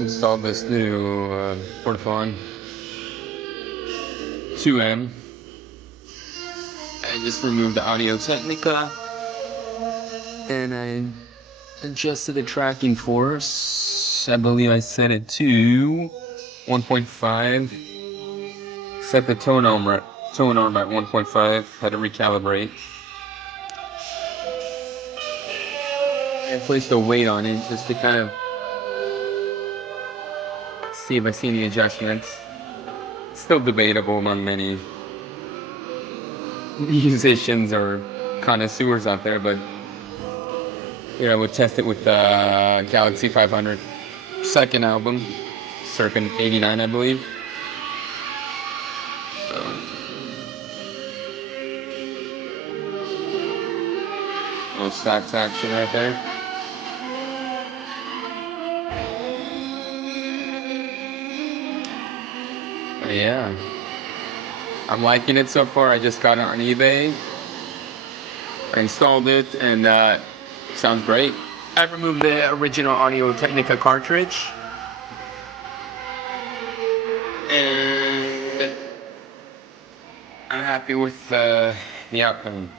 just installed this new ortofon 2M. I just removed the Audio Technica and I adjusted the tracking force. I believe I set it to 1.5. Set the tone arm at 1.5. Had to recalibrate. And placed a weight on it just to kind of see if I see any adjustments. Still debatable among many musicians or connoisseurs out there, but I would test it with the Galaxy 500 second album, circa 89, I believe. So. Little sax action right there. But yeah, I'm liking it so far. I just got it on eBay. I installed it and sounds great. I've removed the original Audio Technica cartridge. And I'm happy with the outcome.